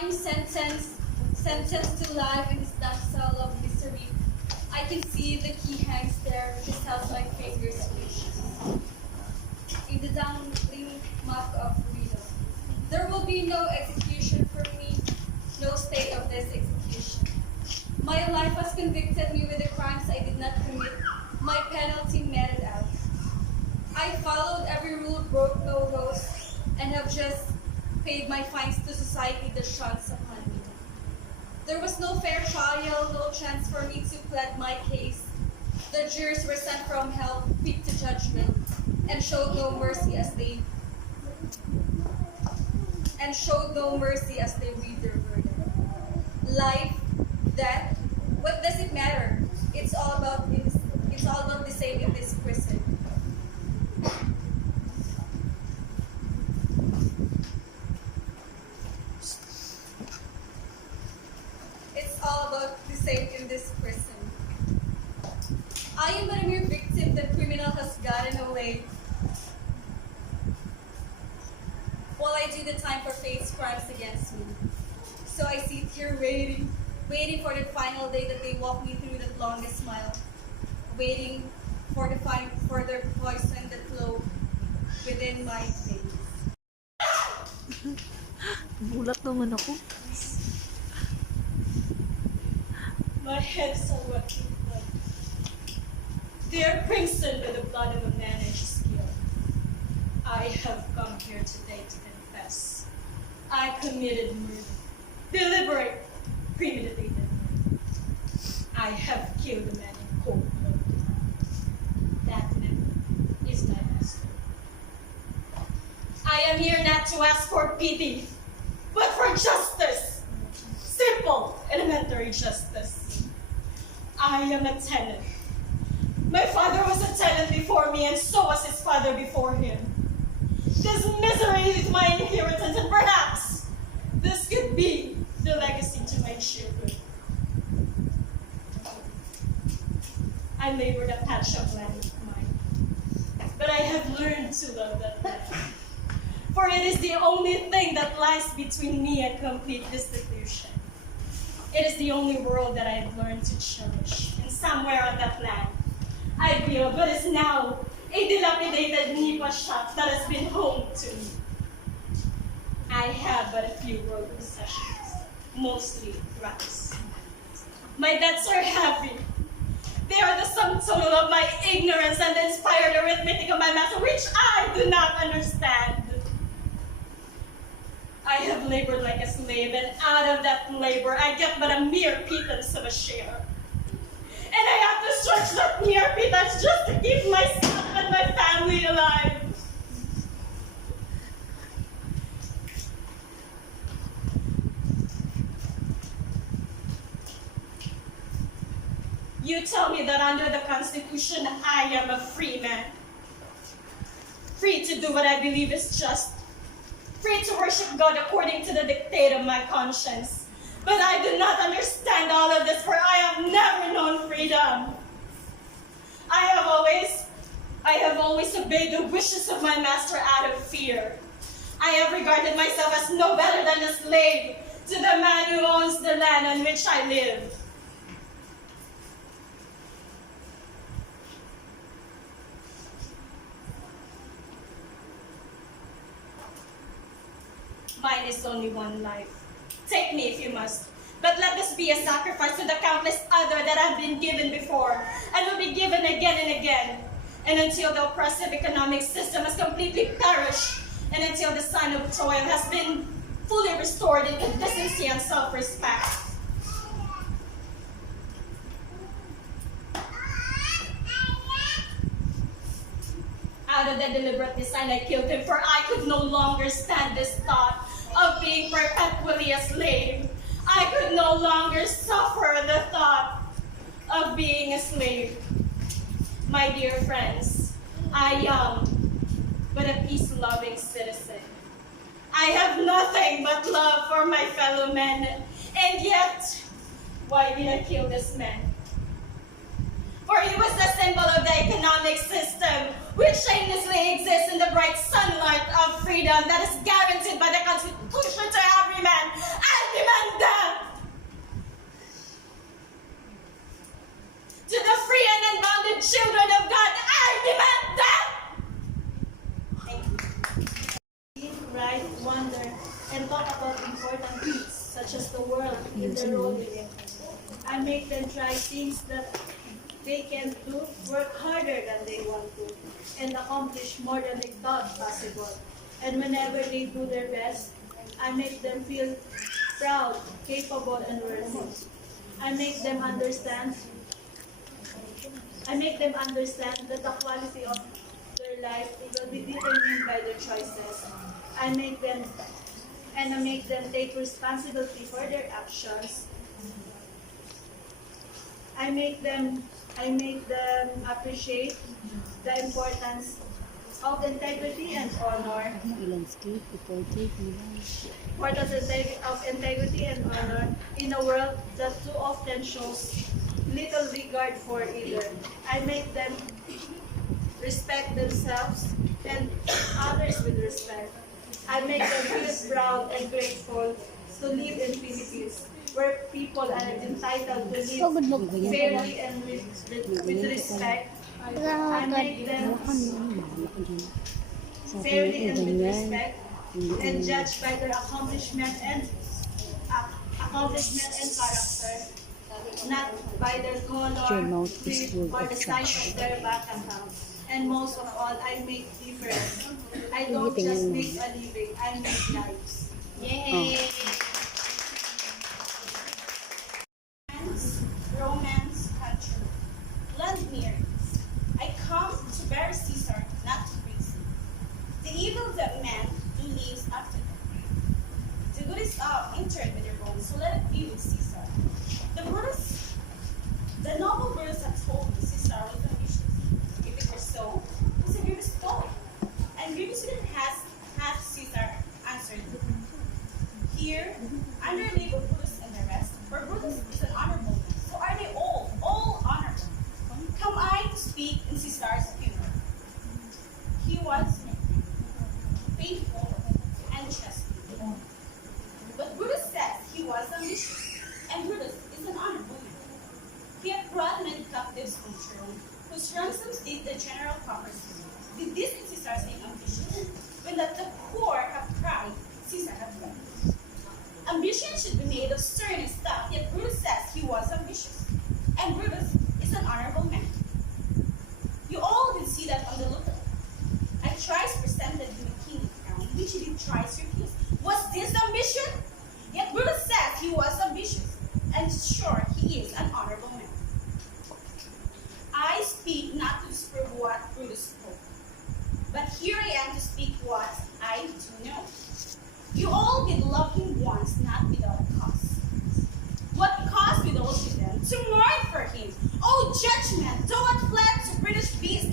I'm sentenced to life in this dark cell of misery. I can see the key hangs there, just as my fingers wish. In the dangling map of freedom. There will be no execution for me, no state of this execution. My life has convicted me with the crimes I did not commit, my penalty meted out. I followed every rule, broke no laws, and have just paid my fines to society that shuns upon me. There was no fair trial, no chance for me to plead my case. The jurors were sent from hell, quick to judgment, and showed no mercy as they read their verdict. Life, death, what does it matter? It's all about the same in this prison. It's all about the same in this prison. I am but a mere victim. The criminal has gotten away. While I do the time for fate's crimes against me. So I sit here waiting for the final day that they walk me through that longest mile. Waiting for the poison that flow within my veins. Bulat naman ako. My head's are wet with blood. They are crimson with the blood of a man I just killed. I have come here today to confess. I committed murder. Deliberate, premeditated murder. I have killed a man in cold blood. That man is my master. I am here not to ask for pity, but for justice. Simple, elementary justice. I am a tenant. My father was a tenant before me, and so was his father before him. This misery is my inheritance, and perhaps this could be the legacy to my children. I labored a patch of land of mine, but I have learned to love that land. For it is the only thing that lies between me and complete destitution. It is the only world that I have learned to cherish. And somewhere on that land, I build what is now a dilapidated nipa shop that has been home to me. I have but a few worldly possessions, mostly rice. My debts are heavy. They are the sum total of my ignorance and the inspired arithmetic of my master, which I do not understand. I have labored like a slave, and out of that labor, I get but a mere pittance of a share. And I have to stretch that mere pittance just to keep myself and my family alive. You tell me that under the Constitution, I am a free man. Free to do what I believe is just. Free to worship God according to the dictate of my conscience. But I do not understand all of this, for I have never known freedom. I have always obeyed the wishes of my master out of fear. I have regarded myself as no better than a slave to the man who owns the land on which I live. Mine is only one life. Take me if you must, but let this be a sacrifice to the countless other that have been given before, and will be given again and again, and until the oppressive economic system has completely perished, and until the sun of toil has been fully restored into decency and self-respect. Out of the deliberate design, I killed him, for I could no longer stand this thought of being perpetually a slave. I could no longer suffer the thought of being a slave. My dear friends, I am but a peace-loving citizen. I have nothing but love for my fellow men, and yet, why did I kill this man? For he was the symbol of the economic system which shamelessly exists in the bright sunlight of freedom that is guaranteed by the Constitution to every man and wonder and talk about important things, such as the world and the role in it. I make them try things that they can do, work harder than they want to, and accomplish more than they thought possible. And whenever they do their best, I make them feel proud, capable, and worthy. I make them understand that the quality of their life will be determined by their choices. I make them take responsibility for their actions. I make them appreciate the importance of integrity and honor. Of integrity and honor in a world that too often shows little regard for either. I make them respect themselves and others with respect. I make them feel proud and grateful to live in Philippines, where people are entitled to live fairly and with respect. I make them fairly and with respect and judged by their accomplishment and character, not by their color, creed, or the size of their bank account. And most of all, I make difference. I don't just make a living, I make lives. Yay! Romance country. Lend me your ears. I come to bear Caesar, not to praise him. The evil that men do lives after them. The good is interred with their bones, so let it be with Caesar. The noble Brutus had told me Caesar was ambitious. If it were so, was a grievous thought. And grievous didn't have Caesar answered. Here, under leave of Brutus and the rest, for Brutus is an honorable man, so are they all honorable. Come I to speak in Caesar's funeral. He was faithful and trustworthy. But Brutus says he was ambitious, and Brutus is an honorable man. He had brought many captives from Rome, whose ransoms did the general property. Did this in Caesar's name ambitious? When at the core have pride, Caesar had pride. Ambition should be made of stern stuff, yet Brutus says he was ambitious. And Brutus is an honorable man. You all did see that on the lookout. I thrice presented you the king's crown, which he did thrice refuse. Was this ambition? Yet Brutus says he was ambitious, and sure he is an honorable man. I speak not to disprove what Brutus spoke, but here I am to speak what I do know. You all did love him once, not without cause. What cause with all to them? To mourn for him. Oh, judgment, though it fled to British beasts